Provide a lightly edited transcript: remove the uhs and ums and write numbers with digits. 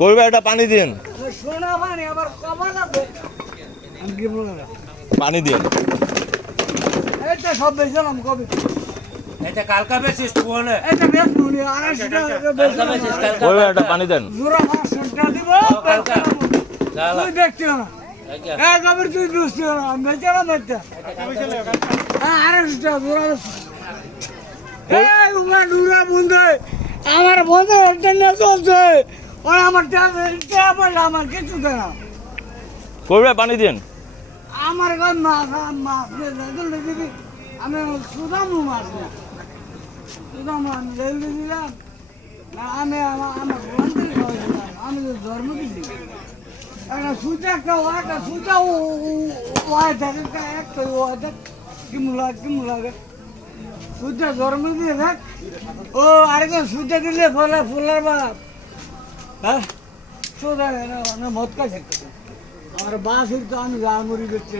করবে একটা পানি দিন, পানি দিন। সব বেছিলাম কবে এটা কালকা বেশি ফোনে এটা বেশ নুনি 250 টাকা করবে একটা পানি দেন। জোড়া 500 টাকা দিব কালকা গালা তুই দেখছিস না এই কবে তুই বুঝছিস না আমি বেচালাম এটা হ্যাঁ 250 টাকা জোড়া এই উমা নুরা বন্ধু আমার বন্ধু এটা নিয়ে চলছে ওরা আমার টাকা পয়সা আমার কিছু দেয় না করবে পানি দিন। আমার ঘর মাছ মাছ দিবি আমি সুদামু মাছ না সুদামু আমি রেলवे দিলাম না আমি আমার বন্ধুর খাওয়াইছিলাম আমি তো ধর্ম দিছি একটা সুতা একটা ওয়াটা সুতা ওয়া থাকে একটা ওয়াটা কি মুলাগে সুতা ধর্ম দিয়ে থাক ও আরেকজন সুতা দিলে ফলে ফুলার বাপ হ্যাঁ সুতা মত কাছে আমার বাস তো আমি গামুড়ি করছি